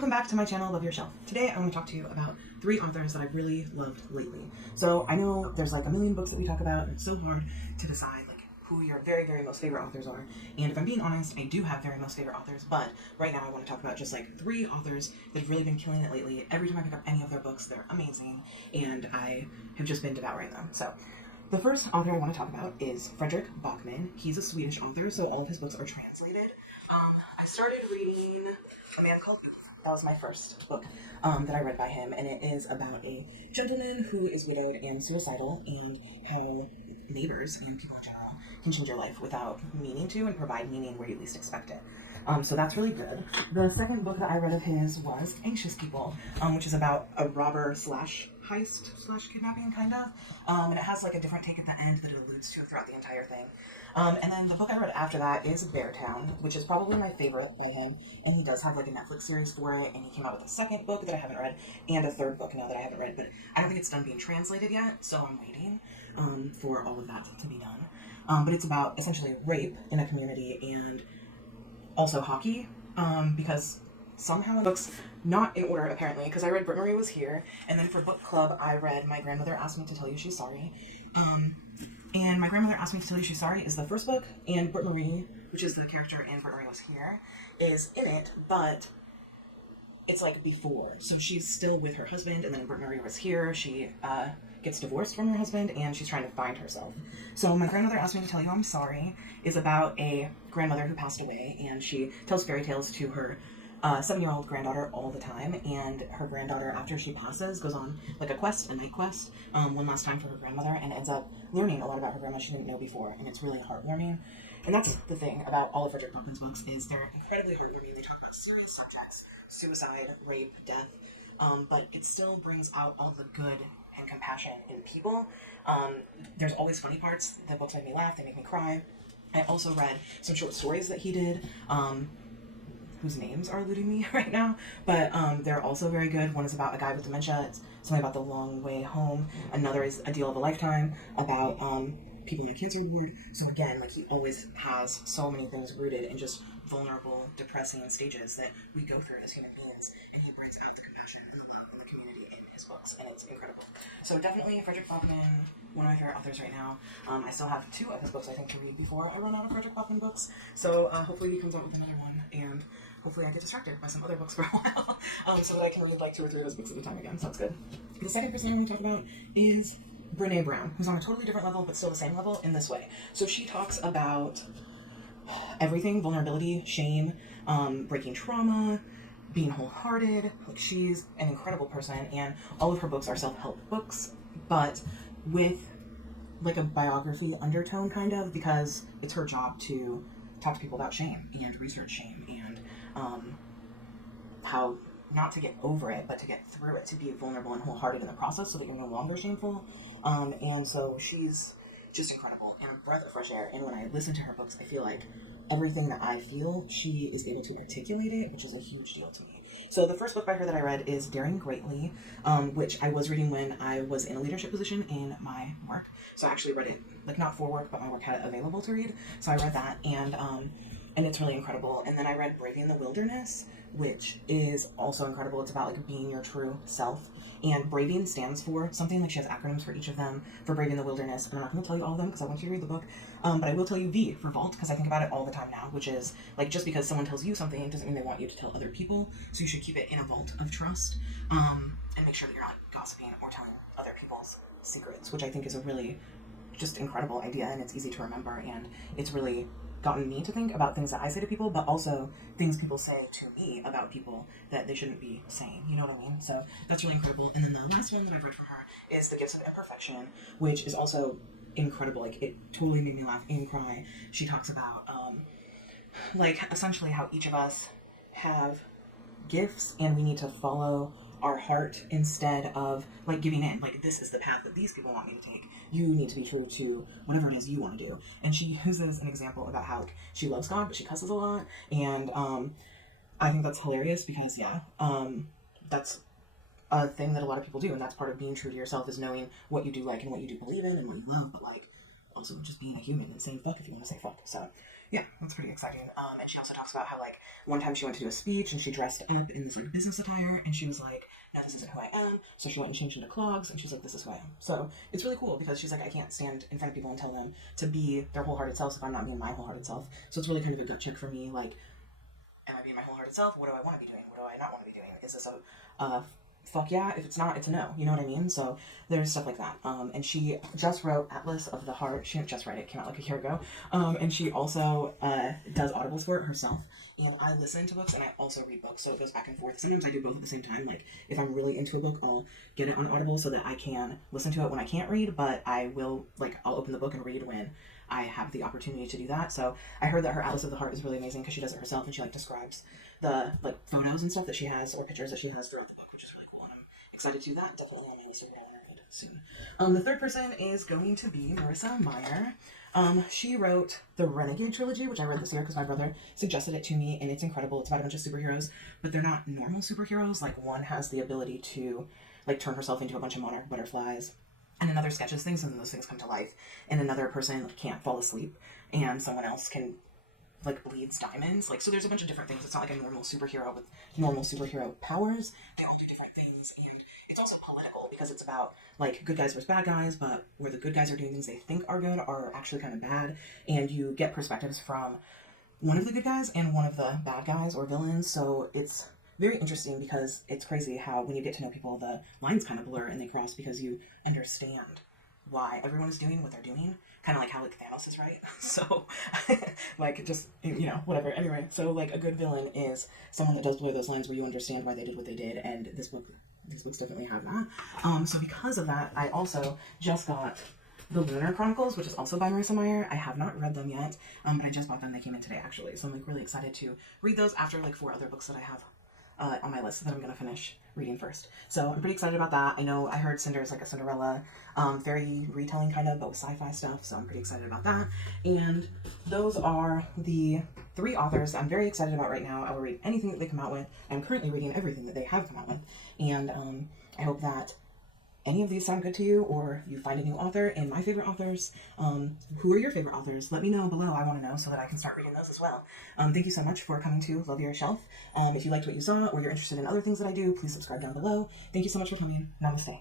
Welcome back to my channel, Love Your Shelf. Today I want to talk to you about 3 authors that I've really loved lately. So I know there's like a million books that we talk about, and it's so hard to decide like who your very, very most favorite authors are. And if I'm being honest, I do have very most favorite authors, but right now I want to talk about just like 3 authors that have really been killing it lately. Every time I pick up any of their books, they're amazing, and I have just been devouring them. So the first author I want to talk about is Fredrik Backman. He's a Swedish author, so all of his books are translated. I started reading A Man Called Eve. That was my first book that I read by him, and it is about a gentleman who is widowed and suicidal, and how neighbors and people in general can change your life without meaning to and provide meaning where you least expect it. So that's really good. The second book that I read of his was Anxious People, which is about a robber slash heist slash kidnapping kind of, and it has like a different take at the end that it alludes to throughout the entire thing. And then the book I read after that is Beartown, which is probably my favorite by him, and he does have like a Netflix series for it, and he came out with a second book that I haven't read, and a third book now that I haven't read, but I don't think it's done being translated yet, so I'm waiting for all of that to be done. But it's about essentially rape in a community, and also hockey, because somehow books, not in order apparently, because I read Britt Marie Was Here, and then for book club I read My Grandmother Asked Me to Tell You She's Sorry. And My Grandmother Asked Me to Tell You She's Sorry is the first book, and Britt Marie, which is the character in Britt Marie Was Here, is in it, but it's like before. So she's still with her husband, and then in Britt Marie Was Here, she gets divorced from her husband, and she's trying to find herself. So My Grandmother Asked Me to Tell You I'm Sorry is about a grandmother who passed away, and she tells fairy tales to her 7-year-old granddaughter all the time, and her granddaughter, after she passes, goes on like a night quest, one last time for her grandmother, and ends up learning a lot about her grandma she didn't know before, and it's really heartwarming. And that's the thing about all of Fredrik Backman's books, is they're incredibly heartwarming. They talk about serious subjects, suicide, rape, death, but it still brings out all the good and compassion in people. There's always funny parts. The books make me laugh, they make me cry. I also read some short stories that he did, whose names are eluding me right now, but they're also very good. One is about a guy with dementia. It's something about the long way home. Another is A Deal of a Lifetime, about people in a cancer ward. So again, like, he always has so many things rooted in just vulnerable, depressing stages that we go through as human beings, and he brings out the compassion and the love in the community in his books, and it's incredible. So definitely Fredrik Backman, one of my favorite authors right now. I still have 2 of his books I think to read before I run out of Fredrik Backman books, so hopefully he comes out with another one, and hopefully I get distracted by some other books for a while, so that I can read like 2 or 3 of those books at a time again. So that's good. The second person I want to talk about is Brene Brown, who's on a totally different level, but still the same level in this way. So she talks about everything: vulnerability, shame, breaking trauma, being wholehearted. Like, she's an incredible person, and all of her books are self-help books, but with like a biography undertone kind of, because it's her job to talk to people about shame and research shame, and how not to get over it, but to get through it, to be vulnerable and wholehearted in the process so that you're no longer shameful. And so she's just incredible and a breath of fresh air. And when I listen to her books, I feel like everything that I feel, she is able to articulate it, which is a huge deal to me. So the first book by her that I read is Daring Greatly, which I was reading when I was in a leadership position in my work. So I actually read it, like, not for work, but my work had it available to read. So I read that, and it's really incredible. And then I read Braving the Wilderness, which is also incredible. It's about like being your true self, and braving stands for something. Like, she has acronyms for each of them. For Braving the Wilderness, and I'm not going to tell you all of them because I want you to read the book, but I will tell you V for Vault, because I think about it all the time now, which is like, just because someone tells you something doesn't mean they want you to tell other people, so you should keep it in a vault of trust, and make sure that you're not gossiping or telling other people's secrets, which I think is a really just incredible idea, and it's easy to remember, and it's really gotten me to think about things that I say to people, but also things people say to me about people that they shouldn't be saying, you know what I mean? So that's really incredible. And then the last one that I've read from her is The Gifts of Imperfection, which is also incredible. Like, it totally made me laugh and cry. She talks about like, essentially how each of us have gifts, and we need to follow our heart instead of like giving in. Like, this is the path that these people want me to take. You need to be true to whatever it is you want to do. And she uses an example about how, like, she loves God, but she cusses a lot. And I think that's hilarious, because that's a thing that a lot of people do, and that's part of being true to yourself, is knowing what you do like and what you do believe in and what you love, but like also just being a human and saying fuck if you want to say fuck. So Yeah, that's pretty exciting. And she also talks about how like one time she went to do a speech and she dressed up in this like business attire and she was like, "No, this isn't who I am." So she went and changed into clogs and she's like, "This is who I am." So it's really cool because she's like, "I can't stand in front of people and tell them to be their wholehearted selves if I'm not being my wholehearted self." So it's really kind of a gut check for me. Like, am I being my wholehearted self? What do I want to be doing? What do I not want to be doing? Is this a fuck yeah? If it's not, it's a no. You know what I mean? So there's stuff like that. And she just wrote Atlas of the Heart. She didn't just write it; it came out like a year ago. And she also does audibles for it herself. And I listen to books and I also read books, so it goes back and forth. Sometimes I do both at the same time. Like if I'm really into a book, I'll get it on Audible so that I can listen to it when I can't read. But I will I'll open the book and read when I have the opportunity to do that. So I heard that her Atlas of the Heart is really amazing because she does it herself and she like describes the like photos and stuff that she has or pictures that she has throughout the book, which is really cool. And I'm excited to do that. Definitely on my list of what I want to read soon. The third person is going to be Marissa Meyer. She wrote the Renegade trilogy, which I read this year because my brother suggested it to me, and it's incredible. It's about a bunch of superheroes, but they're not normal superheroes. Like one has the ability to like turn herself into a bunch of monarch butterflies, and another sketches things, and then those things come to life. And another person can't fall asleep, and someone else can like bleeds diamonds. Like so, there's a bunch of different things. It's not like a normal superhero with normal superhero powers. They all do different things, and it's also political because it's about like good guys versus bad guys, but where the good guys are doing things they think are good are actually kind of bad, and you get perspectives from one of the good guys and one of the bad guys or villains. So it's very interesting because it's crazy how when you get to know people, the lines kind of blur and they cross because you understand why everyone is doing what they're doing. Kind of like how like Thanos is right. So like just whatever. Anyway, so like a good villain is someone that does blur those lines where you understand why they did what they did, and these books definitely have that. So because of that, I also just got the Lunar Chronicles, which is also by Marissa Meyer. I have not read them yet, but I just bought them. They came in today, actually. So I'm like really excited to read those after like 4 other books that I have on my list that I'm going to finish reading first. So I'm pretty excited about that. I know I heard Cinder is like a Cinderella fairy retelling kind of, but with sci-fi stuff. So I'm pretty excited about that. And those are the 3 authors I'm very excited about right now. I will read anything that they come out with. I'm currently reading everything that they have come out with. And I hope that any of these sound good to you, or you find a new author. And my favorite authors, who are your favorite authors? Let me know below. I want to know so that I can start reading those as well. Thank you so much for coming to Love Your Shelf. If you liked what you saw or you're interested in other things that I do, please subscribe down below. Thank you so much for coming. Namaste.